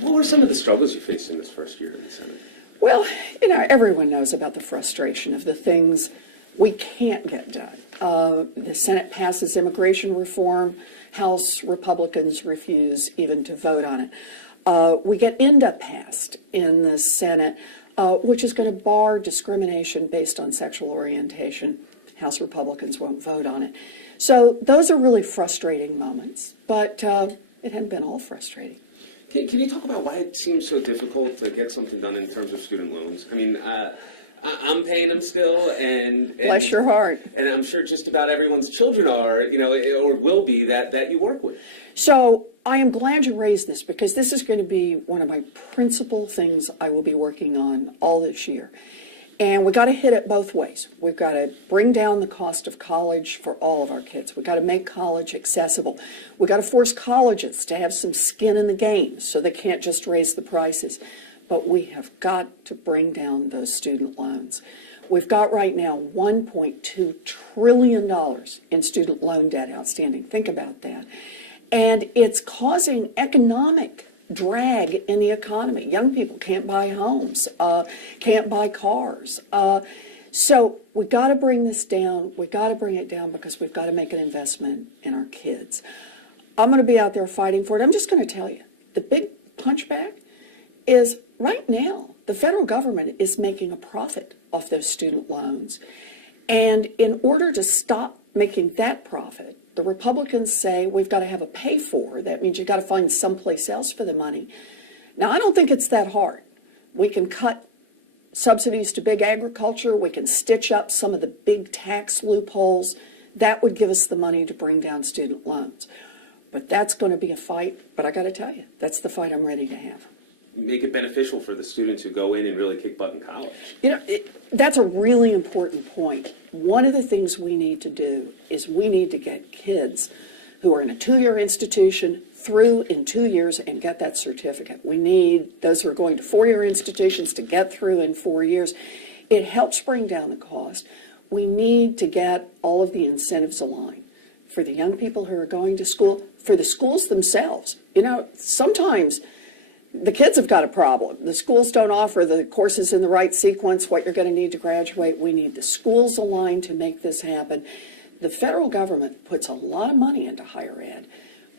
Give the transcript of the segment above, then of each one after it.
What were some of the struggles you faced in this first year in the Senate? Well, everyone knows about the frustration of the things we can't get done. The Senate passes immigration reform. House Republicans refuse even to vote on it. We get INDA passed in the Senate, which is going to bar discrimination based on sexual orientation. House Republicans won't vote on it. So those are really frustrating moments, but it hadn't been all frustrating. Can you talk about why it seems so difficult to get something done in terms of student loans? I mean, I'm paying them still, and Bless your heart. And I'm sure just about everyone's children are, or will be that you work with. So I am glad you raised this, because this is going to be one of my principal things I will be working on all this year. And we got to hit it both ways. We've got to bring down the cost of college for all of our kids. We've got to make college accessible. We've got to force colleges to have some skin in the game so they can't just raise the prices. But we have got to bring down those student loans. We've got right now $1.2 trillion in student loan debt outstanding. Think about that. And it's causing economic drag in the economy. Young people can't buy homes, can't buy cars. So we've got to bring this down. We've got to bring it down because we've got to make an investment in our kids. I'm going to be out there fighting for it. I'm just going to tell you, the big punchback is right now, the federal government is making a profit off those student loans. And in order to stop making that profit, the Republicans say we've got to have a pay for. That means you've got to find someplace else for the money. Now, I don't think it's that hard. We can cut subsidies to big agriculture. We can stitch up some of the big tax loopholes. That would give us the money to bring down student loans. But that's going to be a fight. But I got to tell you, that's the fight I'm ready to have. Make it beneficial for the students who go in and really kick butt in college. That's a really important point. One of the things we need to do is we need to get kids who are in a 2-year institution through in 2 years and get that certificate. We need those who are going to 4-year institutions to get through in 4 years. It helps bring down the cost. We need to get all of the incentives aligned for the young people who are going to school, for the schools themselves. Sometimes the kids have got a problem. The schools don't offer the courses in the right sequence, what you're going to need to graduate. We need the schools aligned to make this happen. The federal government puts a lot of money into higher ed.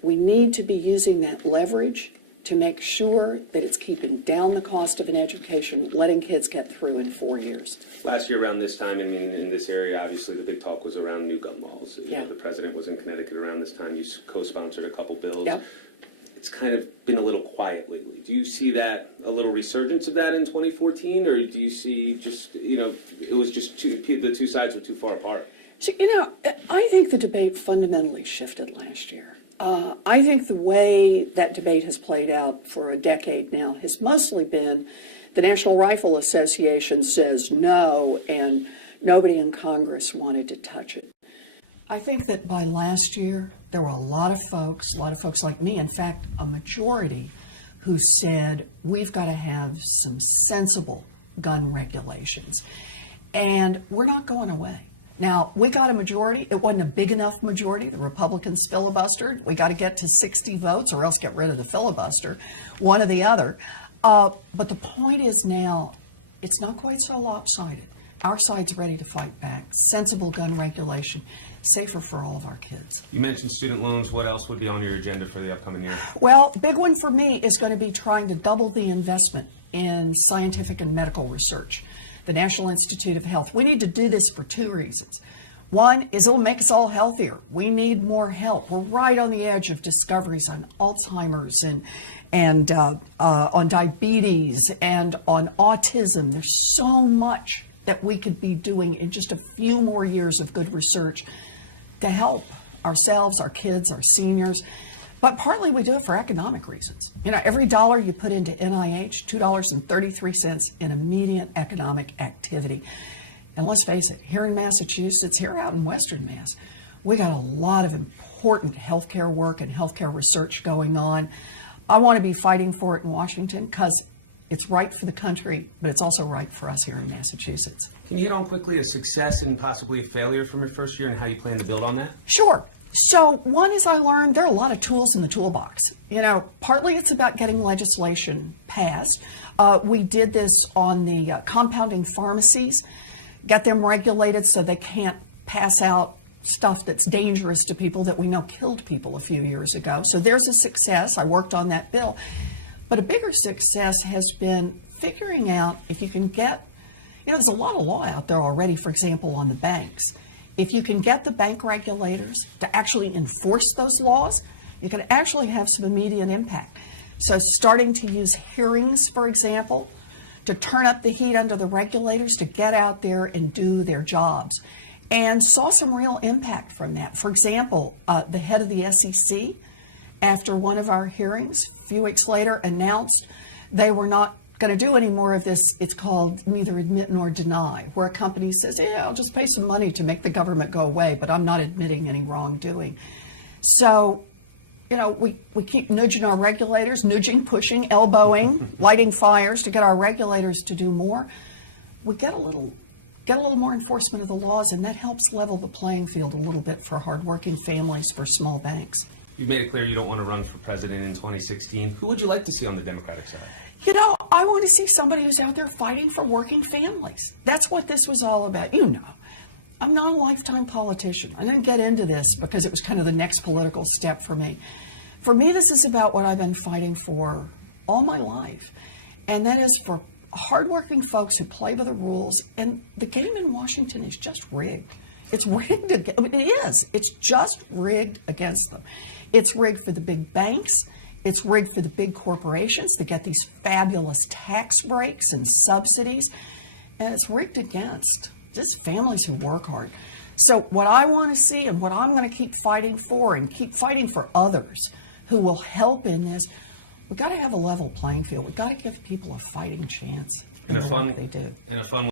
We need to be using that leverage to make sure that it's keeping down the cost of an education, letting kids get through in 4 years. Last year around this time, in this area, obviously the big talk was around new gun laws. Yeah. The president was in Connecticut around this time. You co-sponsored a couple bills. Yep. It's kind of been a little quiet lately. Do you see that, a little resurgence of that in 2014, or do you see just, it was just the two sides were too far apart? So, I think the debate fundamentally shifted last year. I think the way that debate has played out for a decade now has mostly been the National Rifle Association says no, and nobody in Congress wanted to touch it. I think that by last year, there were a lot of folks like me, in fact, a majority, who said we've got to have some sensible gun regulations. And we're not going away. Now, we got a majority. It wasn't a big enough majority. The Republicans filibustered. We got to get to 60 votes or else get rid of the filibuster, one or the other. But the point is now, it's not quite so lopsided. Our side's ready to fight back. Sensible gun regulation, safer for all of our kids. You mentioned student loans. What else would be on your agenda for the upcoming year? Well, big one for me is going to be trying to double the investment in scientific and medical research. The National Institute of Health. We need to do this for 2 reasons. One is it'll make us all healthier. We need more help. We're right on the edge of discoveries on Alzheimer's and on diabetes and on autism. There's so much that we could be doing in just a few more years of good research to help ourselves, our kids, our seniors. But partly we do it for economic reasons. Every dollar you put into NIH, $2.33 in immediate economic activity. And let's face it, here in Massachusetts, here out in Western Mass, we got a lot of important healthcare work and healthcare research going on. I want to be fighting for it in Washington because it's right for the country, but it's also right for us here in Massachusetts. Can you hit on quickly a success and possibly a failure from your first year and how you plan to build on that? Sure. So one is I learned there are a lot of tools in the toolbox. You know, partly it's about getting legislation passed. We did this on the compounding pharmacies, get them regulated so they can't pass out stuff that's dangerous to people that we know killed people a few years ago. So there's a success. I worked on that bill. But a bigger success has been figuring out if you can get, you know, there's a lot of law out there already, for example, on the banks. If you can get the bank regulators to actually enforce those laws, you can actually have some immediate impact. So starting to use hearings, for example, to turn up the heat under the regulators to get out there and do their jobs. And saw some real impact from that. For example, the head of the SEC, after one of our hearings, a few weeks later, announced they were not going to do any more of this. It's called neither admit nor deny, where a company says, yeah, I'll just pay some money to make the government go away, but I'm not admitting any wrongdoing. So, you know, we keep nudging our regulators, nudging, pushing, elbowing, lighting fires to get our regulators to do more. We get a little more enforcement of the laws, and that helps level the playing field a little bit for hardworking families, for small banks. You've made it clear you don't want to run for president in 2016. Who would you like to see on the Democratic side? You know, I want to see somebody who's out there fighting for working families. That's what this was all about. You know, I'm not a lifetime politician. I didn't get into this because it was kind of the next political step for me. For me, this is about what I've been fighting for all my life, and that is for hardworking folks who play by the rules. And the game in Washington is just rigged. It's rigged. It is. It's just rigged against them. It's rigged for the big banks. It's rigged for the big corporations to get these fabulous tax breaks and subsidies. And it's rigged against just families who work hard. So what I want to see and what I'm going to keep fighting for and keep fighting for others who will help in this, we've got to have a level playing field. We've got to give people a fighting chance in the work they do. In a fun